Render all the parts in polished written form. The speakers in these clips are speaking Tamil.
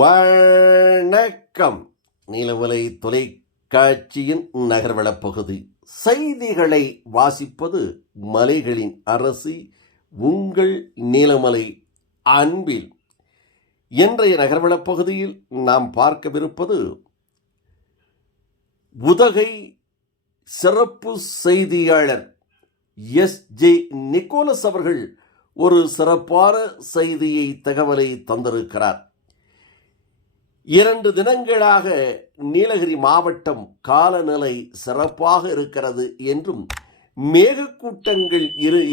வணக்கம். நீலமலை தொலைக்காட்சியின் நகர்வளப் பகுதி செய்திகளை வாசிப்பது மலைகளின் அரசி உங்கள் நீலமலை அன்பில். இன்றைய நகர்வளப் பகுதியில் நாம் பார்க்கவிருப்பது உதகை சிறப்பு செய்தியாளர் எஸ்.ஜே. நிக்கோலஸ் அவர்கள் ஒரு சிறப்பான செய்தியை தகவலை தந்திருக்கிறார். 2 தினங்களாக நீலகிரி மாவட்டம் காலநிலை சிறப்பாக இருக்கிறது என்றும், மேகக்கூட்டங்கள்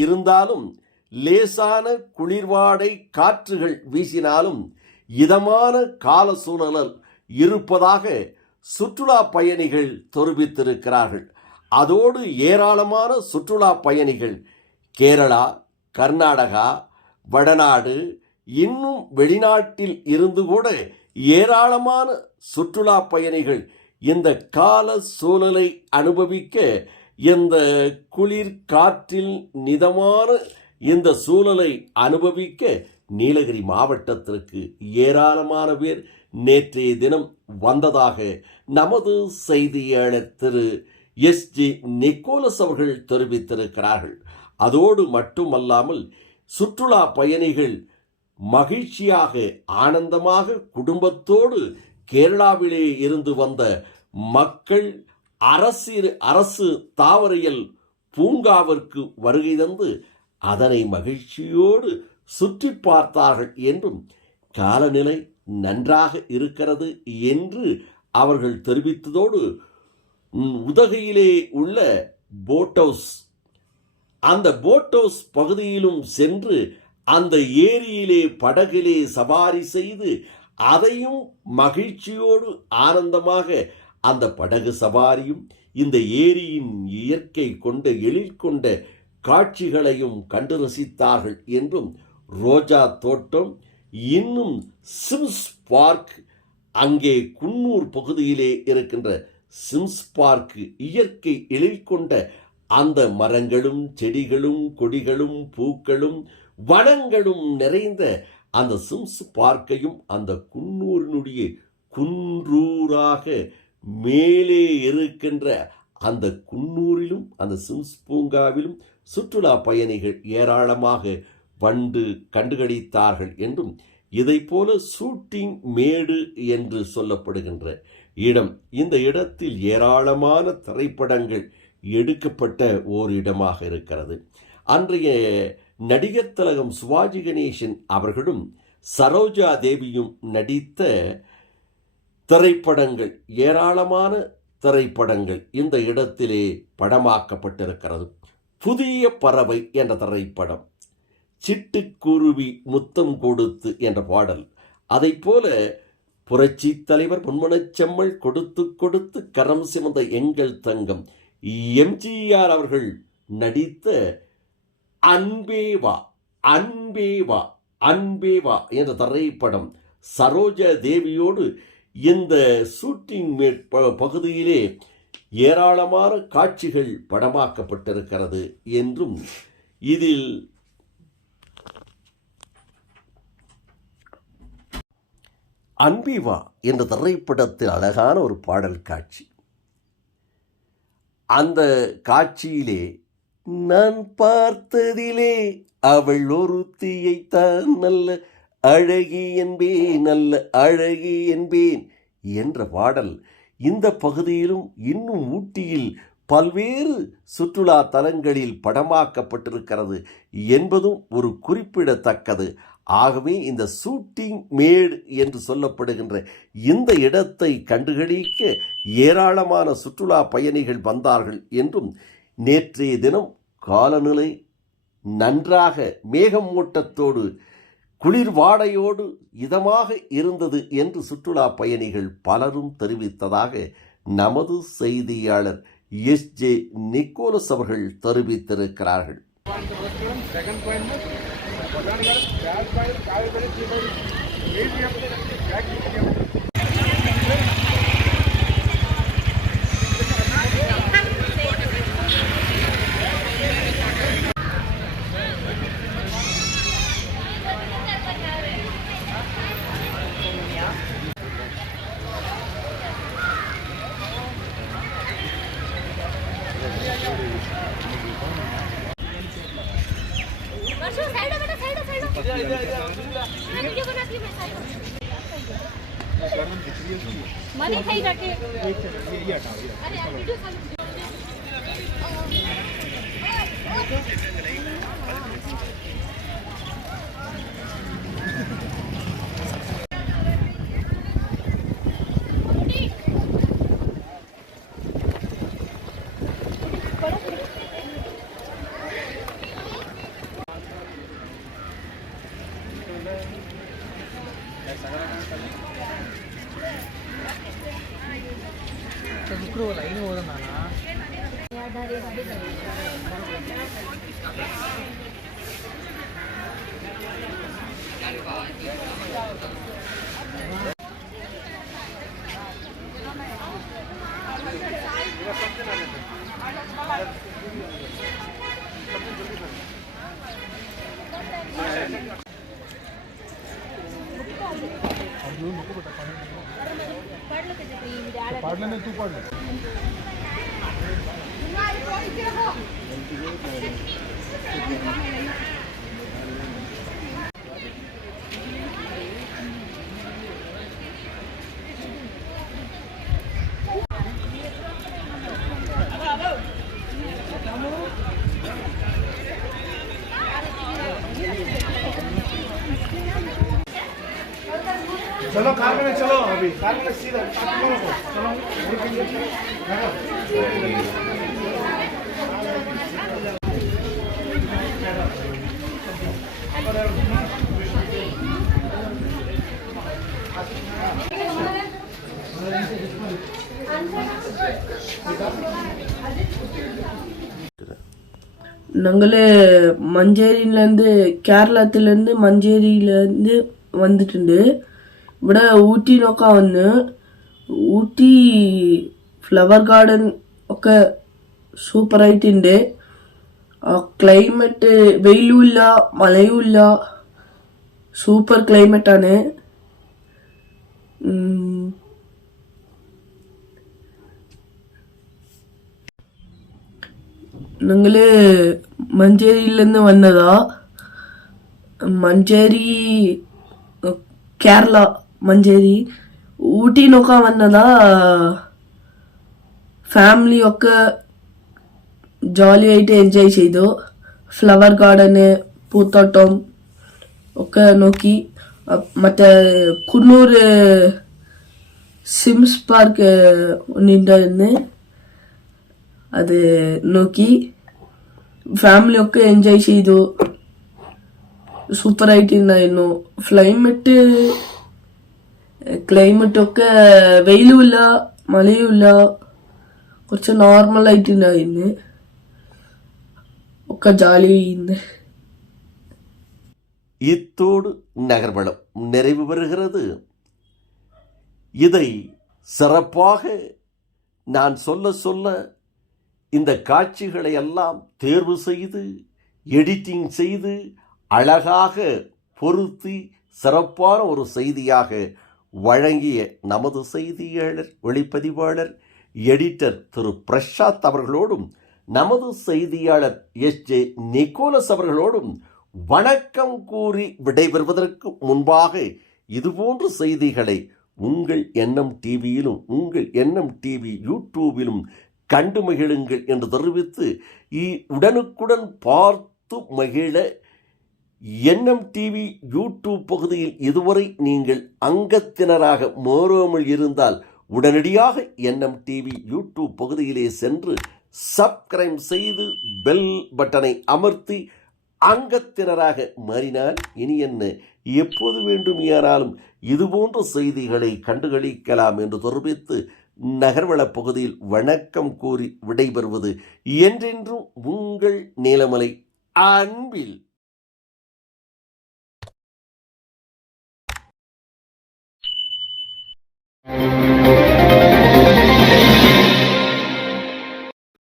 இருந்தாலும் லேசான குளிர்வாடை காற்றுகள் வீசினாலும் இதமான கால சூழல் இருப்பதாக சுற்றுலா பயணிகள் தெரிவித்திருக்கிறார்கள். அதோடு ஏராளமான சுற்றுலா பயணிகள் கேரளா, கர்நாடகா, வடநாடு, இன்னும் வெளிநாட்டில் இருந்து கூட ஏராளமான சுற்றுலா பயணிகள் இந்த கால சூழலை அனுபவிக்க, இந்த குளிர் காற்றில் நிதமான இந்த சூழலை அனுபவிக்க நீலகிரி மாவட்டத்திற்கு ஏராளமான பேர் நேற்றைய தினம் வந்ததாக நமது செய்தியாளர் திரு எஸ்.ஜே. நிக்கோலஸ் அவர்கள் தெரிவித்திருக்கிறார்கள். அதோடு மட்டுமல்லாமல் சுற்றுலா பயணிகள் மகிழ்ச்சியாக ஆனந்தமாக குடும்பத்தோடு கேரளாவிலே இருந்து வந்த மக்கள் அரசு தாவரியல் பூங்காவிற்கு வருகை தந்து அதனை மகிழ்ச்சியோடு சுற்றி பார்த்தார்கள் என்றும், காலநிலை நன்றாக இருக்கிறது என்று அவர்கள் தெரிவித்ததோடு, உதகையிலே உள்ள போட் ஹவுஸ், அந்த போட் ஹவுஸ் பகுதியிலும் சென்று அந்த ஏரியிலே படகிலே சவாரி செய்து அதையும் மகிழ்ச்சியோடு ஆனந்தமாக அந்த படகு சவாரியும் இந்த ஏரியின் இயற்கை கொண்ட எழில் கொண்ட காட்சிகளையும் கண்டு ரசித்தார்கள் என்றும், ரோஜா தோட்டம், இன்னும் சிம்ஸ் பார்க், அங்கே குன்னூர் பகுதியிலே இருக்கின்ற சிம்ஸ் பார்க் இயற்கை எழில் கொண்ட அந்த மரங்களும் செடிகளும் கொடிகளும் பூக்களும் வனங்களும் நிறைந்த அந்த சிம்ஸ் பார்க்கையும், அந்த குன்னூரினுடைய குன்றூராக மேலே இருக்கின்ற அந்த குன்னூரிலும் அந்த சிம்ஸ் பூங்காவிலும் சுற்றுலா பயணிகள் ஏராளமாக வந்து கண்டுகளித்தார்கள் என்றும், இதை போல ஷூட்டிங் மேடு என்று சொல்லப்படுகின்ற இடம், இந்த இடத்தில் ஏராளமான திரைப்படங்கள் எடுக்கப்பட்ட ஓர் இடமாக இருக்கிறது. அன்றைய நடிகர் திலகம் சிவாஜி கணேசன் அவர்களும் சரோஜா தேவியும் நடித்த திரைப்படங்கள், ஏராளமான திரைப்படங்கள் இந்த இடத்திலே படமாக்கப்பட்டிருக்கிறது. புதிய பறவை என்ற திரைப்படம், சிட்டுக்குருவி முத்தம் கொடுத்து என்ற பாடல், அதை போல புரட்சி தலைவர் பொன்மனச்செம்மல் கொடுத்து கொடுத்து கரம் சிமந்த எங்கள் தங்கம் எம்ஜிஆர் அவர்கள் நடித்த அன்பேவா அன்பேவா அன்பேவா என்ற திரைப்படம் சரோஜா தேவியோடு இந்த ஷூட்டிங் பகுதியிலே ஏராளமான காட்சிகள் படமாக்கப்பட்டிருக்கிறது என்றும், இதில் அன்பேவா என்ற திரைப்படத்தில் அழகான ஒரு பாடல் காட்சி, அந்த காட்சியிலே நான் பார்த்ததிலே அவள் ஒருத்தியைத்தான் நல்ல அழகி என்பேன், நல்ல அழகி என்பேன் என்ற பாடல் இந்த பகுதியிலும் இன்னும் ஊட்டியில் பல்வேறு சுற்றுலா தலங்களில் படமாக்கப்பட்டிருக்கிறது என்பதும் ஒரு குறிப்பிடத்தக்கது. ஆகவே இந்த ஷூட்டிங் மேடு என்று சொல்லப்படுகின்ற இந்த இடத்தை கண்டுகளிக்க ஏராளமான சுற்றுலா பயணிகள் வந்தார்கள் என்றும், நேற்றைய தினம் காலநிலை நன்றாக மேகமூட்டத்தோடு குளிர்வாடையோடு இதமாக இருந்தது என்று சுற்றுலா பயணிகள் பலரும் தெரிவித்ததாக நமது செய்தியாளர் எஸ்.ஜே. நிக்கோலஸ் அவர்கள் தெரிவித்திருக்கிறார்கள். मनी खाई रखे ये हटाओ अरे यार वीडियो चालू లైన్ పోదన్నా पाडलं तू पाडलं चलो कार में चलो अभी कार में सीधा चलो நாங்களே மஞ்சேரியிலேருந்து கேரளத்துலேருந்து மஞ்சேரியிலேருந்து வந்துட்டு ഇവിടെ ഊട്ടി നോക്കാൻ വന്ന് ഊട്ടി ഫ്ലവർ ഗാർഡൻ ഒക്കെ സൂപ്പറായിട്ടുണ്ട്. ക്ലൈമറ്റ് വെയിലുമില്ല മഴയുമില്ല, സൂപ്പർ ക്ലൈമറ്റാണ്. ഞങ്ങൾ മഞ്ചേരിയിൽ നിന്ന് വന്നതാ. മഞ്ചേരി കേരള മഞ്ചേരി ഊട്ടി നോക്കാൻ വന്നതാ. ഫാമിലി ഒക്കെ ജോളിയായിട്ട് എൻജോയ് ചെയ്തു. ഫ്ലവർ ഗാർഡന്, പൂത്തോട്ടം ഒക്കെ നോക്കി. മറ്റേ കുന്നൂർ സിംസ് പാർക്ക് ഒന്നുണ്ടായിരുന്നു, അത് നോക്കി. ഫാമിലി ഒക്കെ എൻജോയ് ചെയ്തു. സൂപ്പറായിട്ടുണ്ടായിരുന്നു. ക്ലൈമറ്റൊക്കെ വെയിലുമില്ല മഴയുമില്ല, കുറച്ച് നോർമലായിട്ടുണ്ടായിരുന്നു. ഒക്കെ ജാലി ചെയ്യുന്നു. இத்தோடு நகர்வளம் நிறைவு பெறுகிறது. இதை சிறப்பாக நான் சொல்ல சொல்ல இந்த காட்சிகளை எல்லாம் தேர்வு செய்து எடிட்டிங் செய்து அழகாக பொருத்தி சிறப்பான ஒரு செய்தியாக வழங்கிய நமது செய்தியாளர் ஒளிப்பதிவாளர் எடிட்டர் திரு பிரசாத் அவர்களோடும் நமது செய்தியாளர் எஸ்.ஜே. நிக்கோலஸ் அவர்களோடும் வணக்கம் கூறி விடைபெறுவதற்கு முன்பாக இதுபோன்ற செய்திகளை உங்கள் என்எம் டிவியிலும் உங்கள் என்எம் டிவி யூடியூபிலும் கண்டு மகிழுங்கள் என்று தெரிவித்து உடனுக்குடன் பார்த்து மகிழ என்எம் டிவி யூடியூப் பகுதியில் இதுவரை நீங்கள் அங்கத்தினராக மாறாமல் இருந்தால் உடனடியாக என்எம் டிவி யூடியூப் பகுதியிலே சென்று சப்ஸ்கிரைப் செய்து பெல் பட்டனை அமர்த்தி அங்கத்தினராக மாறினால் இனி என்ன எப்போது வேண்டுமானாலும் இதுபோன்ற செய்திகளை கண்டுகளிக்கலாம் என்று தெரிவித்து நகர்வள பகுதியில் வணக்கம் கூறி விடைபெறுவது என்றென்றும் உங்கள் நீலமலை அன்பில்.